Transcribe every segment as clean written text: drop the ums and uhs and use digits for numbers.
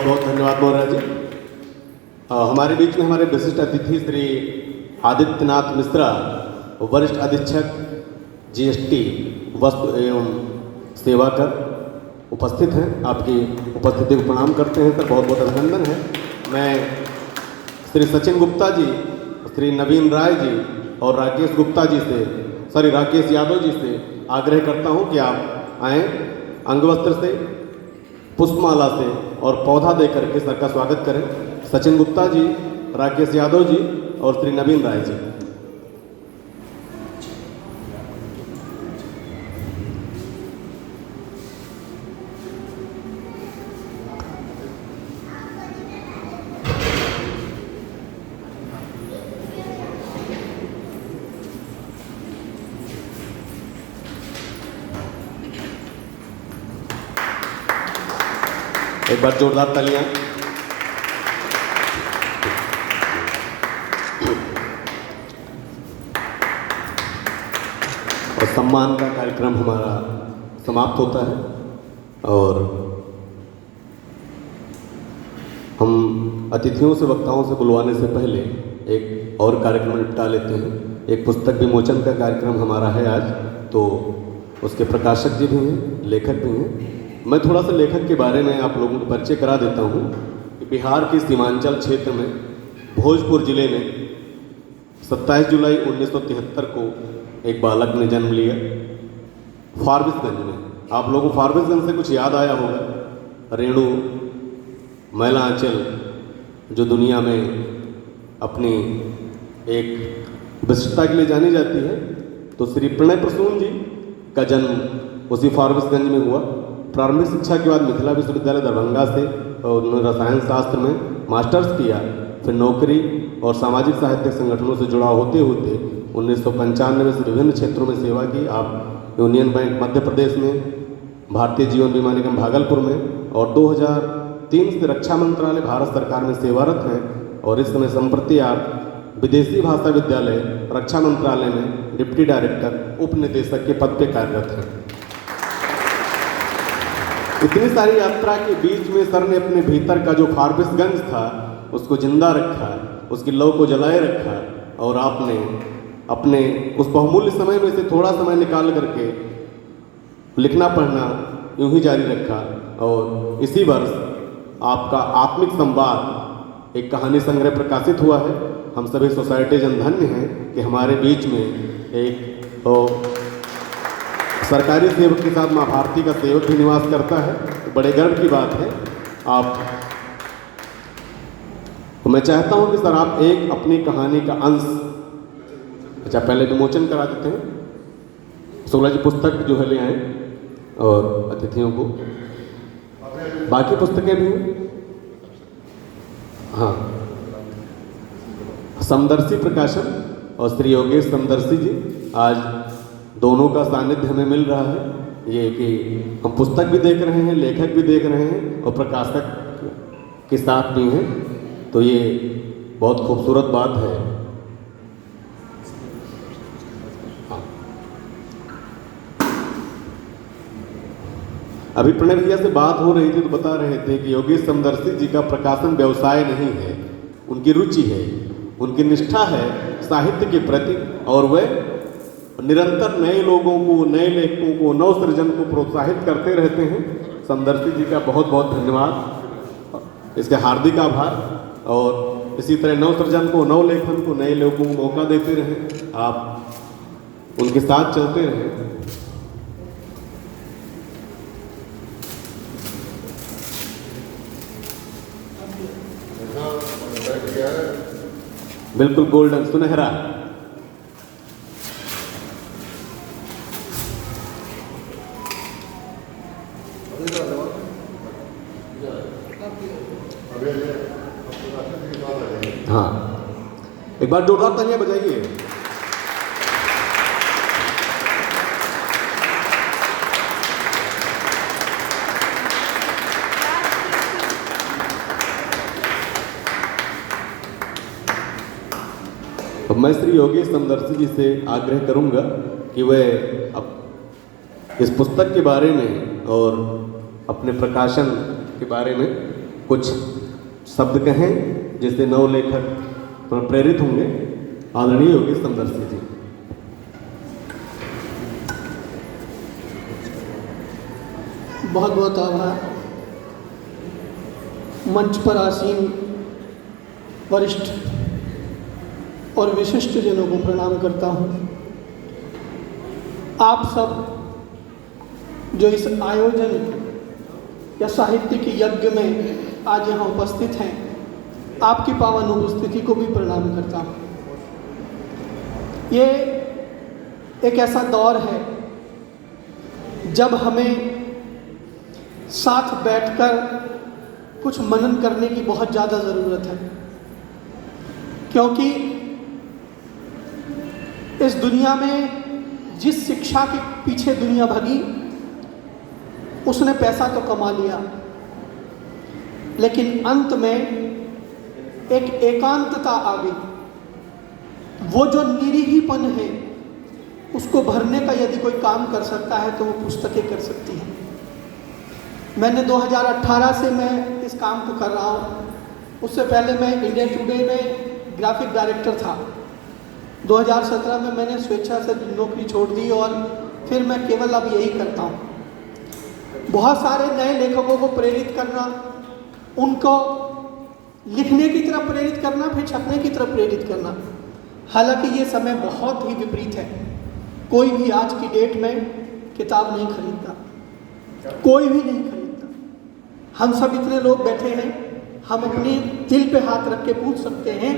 बहुत बहुत धन्यवाद मोहरा जी। हमारे बीच में हमारे विशिष्ट अतिथि श्री आदित्यनाथ मिश्रा, वरिष्ठ अधीक्षक जीएसटी वस्तु एवं सेवा कर उपस्थित हैं। आपकी उपस्थिति को प्रणाम करते हैं सर, बहुत बहुत अभिनंदन है। मैं श्री सचिन गुप्ता जी, श्री नवीन राय जी और राकेश गुप्ता जी से, राकेश यादव जी से आग्रह करता हूं कि आप आएँ, अंगवस्त्र से, पुष्पमाला से और पौधा देकर के सर का स्वागत करें। सचिन गुप्ता जी, राकेश यादव जी और श्री नवीन राय जी। एक बार जोरदार तालियां। और सम्मान का कार्यक्रम हमारा समाप्त होता है और हम अतिथियों से, वक्ताओं से बुलवाने से पहले एक और कार्यक्रम निपटा लेते हैं। एक पुस्तक विमोचन का कार्यक्रम हमारा है आज, तो उसके प्रकाशक जी भी हैं, लेखक भी हैं। मैं थोड़ा सा लेखक के बारे में आप लोगों को परिचय करा देता हूँ कि बिहार के सीमांचल क्षेत्र में भोजपुर जिले में 27 जुलाई 1973 को एक बालक ने जन्म लिया फारबिसगंज में। आप लोगों को फारबिसगंज से कुछ याद आया होगा। रेणु मैला आंचल जो दुनिया में अपनी एक विशिष्टता के लिए जानी जाती है, तो श्री प्रणय प्रसून जी का जन्म उसी फारबिसगंज में हुआ। प्रारंभिक शिक्षा के बाद मिथिला विश्वविद्यालय दरभंगा से उन्होंने रसायन शास्त्र में मास्टर्स किया। फिर नौकरी और सामाजिक साहित्यिक संगठनों से जुड़ाव होते होते 1995 से विभिन्न क्षेत्रों में सेवा की। आप यूनियन बैंक मध्य प्रदेश में, भारतीय जीवन बीमा निगम भागलपुर में और 2003 से रक्षा मंत्रालय भारत सरकार में सेवारत हैं। और इस समय संप्रति आप विदेशी भाषा विद्यालय रक्षा मंत्रालय में डिप्टी डायरेक्टर उप निदेशक के पद पर कार्यरत हैं। इतनी सारी यात्रा के बीच में सर ने अपने भीतर का जो फारबिसगंज था उसको जिंदा रखा, उसकी लौ को जलाए रखा और आपने अपने उस बहुमूल्य समय में से थोड़ा समय निकाल करके लिखना पढ़ना यूं ही जारी रखा। और इसी वर्ष आपका आत्मिक संवाद एक कहानी संग्रह प्रकाशित हुआ है। हम सभी सोसाइटी जन धन्य हैं कि हमारे बीच में एक सरकारी सेवक के साथ माँ भारती का सेवक भी निवास करता है, तो बड़े गर्व की बात है। आप तो मैं चाहता हूं कि सर आप एक अपनी कहानी का अंश, पहले विमोचन करा देते हैं। सोला जी पुस्तक जो है ले आए और अतिथियों को बाकी पुस्तकें भी हैं। हाँ, समदर्शी प्रकाशन और श्री योगेश समदर्शी जी, आज दोनों का सानिध्य हमें मिल रहा है। ये कि हम पुस्तक भी देख रहे हैं, लेखक भी देख रहे हैं और प्रकाशक के साथ भी हैं, तो ये बहुत खूबसूरत बात है। हाँ। अभी प्रणय भैया से बात हो रही थी तो बता रहे थे कि योगेश समदर्शी जी का प्रकाशन व्यवसाय नहीं है, उनकी रुचि है, उनकी निष्ठा है साहित्य के प्रति और वह निरंतर नए लोगों को, नए लेखकों को, नव सृजन को प्रोत्साहित करते रहते हैं। समदर्शी जी का बहुत बहुत धन्यवाद, इसके हार्दिक आभार। और इसी तरह नव सृजन को, नव लेखन को, नए लोगों को मौका देते रहें, आप उनके साथ चलते रहें। बिल्कुल गोल्डन, सुनहरा। हाँ, एक बार जोरदार तालियां बजाइए। अब मैं श्री योगेश समदर्शी जी से आग्रह करूंगा कि वह अब इस पुस्तक के बारे में और अपने प्रकाशन के बारे में कुछ शब्द कहें जिससे नव लेखक प्रेरित होंगे। आदरणीय योगेश समदर्शी जी। बहुत बहुत आभार। मंच पर आसीन वरिष्ठ और विशिष्ट जनों को प्रणाम करता हूँ। आप सब जो इस आयोजन या साहित्यिक यज्ञ में आज यहाँ उपस्थित हैं, आपकी पावन उपस्थिति को भी प्रणाम करता हूँ। ये एक ऐसा दौर है जब हमें साथ बैठकर कुछ मनन करने की बहुत ज़्यादा ज़रूरत है, क्योंकि इस दुनिया में जिस शिक्षा के पीछे दुनिया भगी उसने पैसा तो कमा लिया, लेकिन अंत में एक एकांतता आ गई। वो जो निरीहीपन है उसको भरने का यदि कोई काम कर सकता है तो वो पुस्तकें कर सकती हैं। मैंने 2018 से मैं इस काम को कर रहा हूँ। उससे पहले मैं इंडिया टुडे में ग्राफिक डायरेक्टर था। 2017 में मैंने स्वेच्छा से नौकरी छोड़ दी और फिर मैं केवल अब यही करता हूँ। बहुत सारे नए लेखकों को प्रेरित करना, उनको लिखने की तरफ प्रेरित करना, फिर छपने की तरफ प्रेरित करना। हालांकि ये समय बहुत ही विपरीत है। कोई भी आज की डेट में किताब नहीं खरीदता, कोई भी नहीं खरीदता। हम सब इतने लोग बैठे हैं, हम अपने दिल पे हाथ रख के पूछ सकते हैं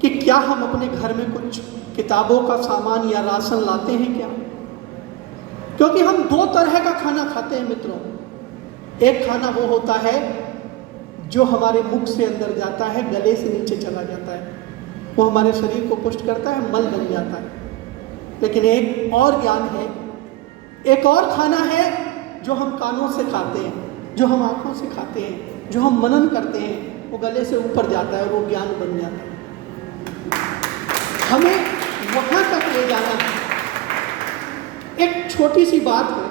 कि क्या हम अपने घर में कुछ किताबों का सामान या राशन लाते हैं क्या? क्योंकि हम दो तरह का खाना खाते हैं मित्रों। एक खाना वो होता है जो हमारे मुख से अंदर जाता है, गले से नीचे चला जाता है, वो हमारे शरीर को पुष्ट करता है, मल बन जाता है। लेकिन एक और ज्ञान है, एक और खाना है जो हम कानों से खाते हैं, जो हम आँखों से खाते हैं, जो हम मनन करते हैं, वो गले से ऊपर जाता है और वो ज्ञान बन जाता है। हमें वहाँ तक ले जाना है। एक छोटी सी बात है,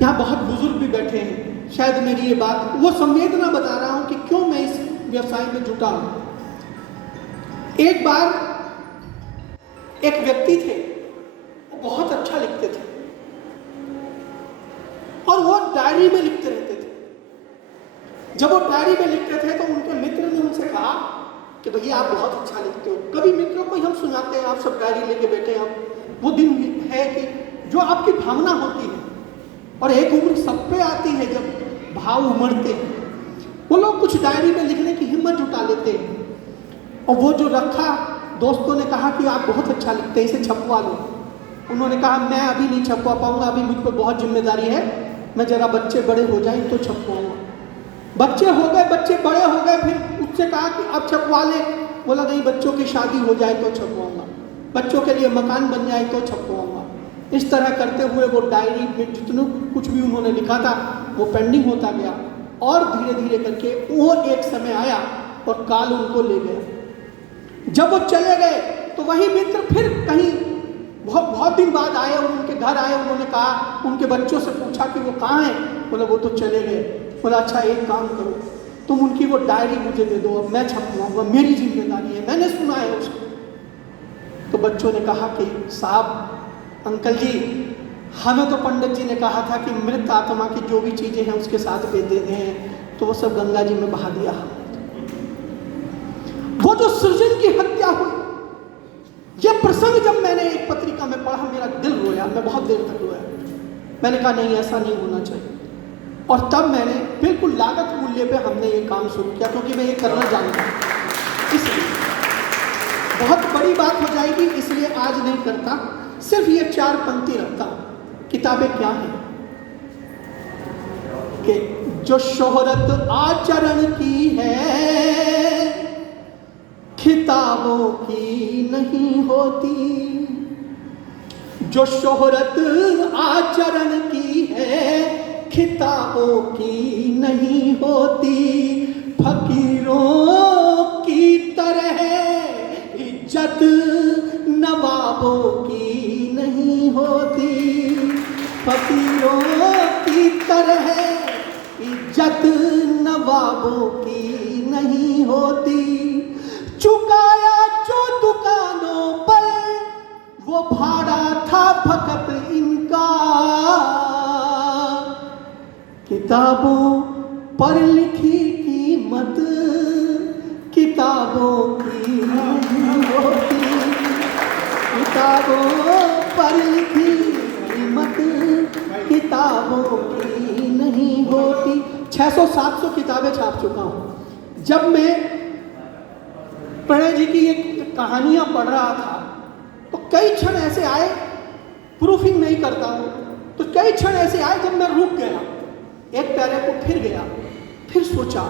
यहाँ बहुत बुजुर्ग भी बैठे हैं, शायद मेरी ये बात वो संवेदना बता रहा हूँ कि क्यों मैं इस व्यवसाय में जुटा हूँ। एक बार एक व्यक्ति थे, वो बहुत अच्छा लिखते थे और वो डायरी में लिखते रहते थे। जब वो डायरी में लिखते थे तो उनके मित्र ने उनसे कहा कि भैया आप बहुत अच्छा लिखते हो। कभी मित्रों को हम सुनाते हैं, आप सब डायरी लेके बैठे हैं। वो दिन है कि जो आपकी भावना होती है, और एक उम्र सब पे आती है जब भाव उमड़ते हैं, वो लोग कुछ डायरी में लिखने की हिम्मत जुटा लेते हैं। और वो जो रखा, दोस्तों ने कहा कि आप बहुत अच्छा लिखते हैं, इसे छपवा लो। उन्होंने कहा मैं अभी नहीं छपवा पाऊंगा, अभी मुझ पर बहुत जिम्मेदारी है, मैं जरा बच्चे बड़े हो जाएं तो छपवाऊंगा। बच्चे हो गए, बच्चे बड़े हो गए, फिर उससे कहा कि अब छपवा ले। बोला नहीं, बच्चों की शादी हो जाए तो छपवाऊंगा, बच्चों के लिए मकान बन जाए तो छपवाऊंगा। इस तरह करते हुए वो डायरी में जितना कुछ भी उन्होंने लिखा था वो पेंडिंग होता गया, और धीरे धीरे करके वो एक समय आया और काल उनको ले गया। जब वो चले गए तो वही मित्र फिर कहीं बहुत दिन बाद आए और उनके घर आए। उन्होंने कहा, उनके बच्चों से पूछा कि वो कहाँ हैं? बोला वो तो चले गए। बोला अच्छा एक काम करो, तुम उनकी वो डायरी मुझे दे दो, अब मैं छपवाऊंगा, मेरी जिम्मेदारी है, मैंने सुना है उसको। तो बच्चों ने कहा कि साहब, अंकल जी, हमें तो पंडित जी ने कहा था कि मृत आत्मा की जो भी चीज़ें हैं उसके साथ दे देते हैं, तो वो सब गंगा जी में बहा दिया हमने। वो जो सृजन की हत्या हुई, ये प्रसंग जब मैंने एक पत्रिका में पढ़ा, मेरा दिल रोया, मैं बहुत देर तक रोया। मैंने कहा नहीं, ऐसा नहीं होना चाहिए। और तब मैंने बिल्कुल लागत मूल्य पे हमने ये काम शुरू किया, क्योंकि मैं ये करना जानता हूँ। इसलिए बहुत बड़ी बात हो जाएगी, इसलिए आज नहीं करता, सिर्फ ये 4 पंक्ति रखता हूँ। किताबें क्या हैं कि जो शोहरत आचरण की है किताबों की नहीं होती, जो शोहरत आचरण की है किताबों की नहीं होती, फकीरों की तरह इज्जत नवाबों की नहीं होती, फकीरों की तरह इज्जत नवाबों की नहीं होती, चुकाया जो दुकानों पर वो भाड़ा था फकत इनका, किताबों पर लिखी कीमत किताबों की नहीं होती, किताबों पर लिखी कीमत किताबों की नहीं होती। 600-700 किताबें छाप चुका हूँ। जब मैं प्रणय जी की एक कहानियाँ पढ़ रहा था तो कई क्षण ऐसे आए, प्रूफिंग नहीं करता हूँ, तो कई क्षण ऐसे आए जब मैं रुक गया, एक पैरे को फिर गया, फिर सोचा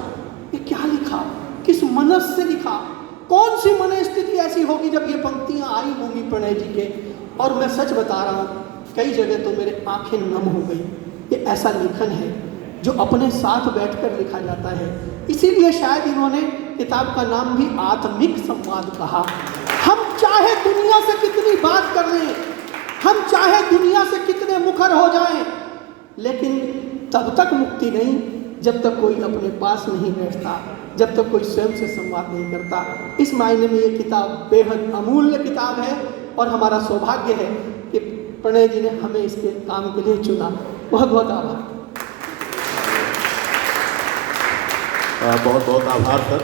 ये क्या लिखा, किस मनस से लिखा, कौन सी मन स्थिति ऐसी होगी जब ये पंक्तियां आई होंगी प्रणय जी के। और मैं सच बता रहा हूँ, कई जगह तो मेरे आंखें नम हो गई। ये ऐसा लेखन है जो अपने साथ बैठकर लिखा जाता है, इसीलिए शायद इन्होंने किताब का नाम भी आत्मिक संवाद कहा। हम चाहे दुनिया से कितनी बात कर लें, हम चाहे दुनिया से कितने मुखर हो जाएं, लेकिन तब तक मुक्ति नहीं जब तक कोई अपने पास नहीं बैठता, जब तक कोई स्वयं से संवाद नहीं करता। इस मायने में ये किताब बेहद अमूल्य किताब है और हमारा सौभाग्य है कि प्रणय जी ने हमें इसके काम के लिए चुना। बहुत बहुत आभार। बहुत बहुत आभार सर।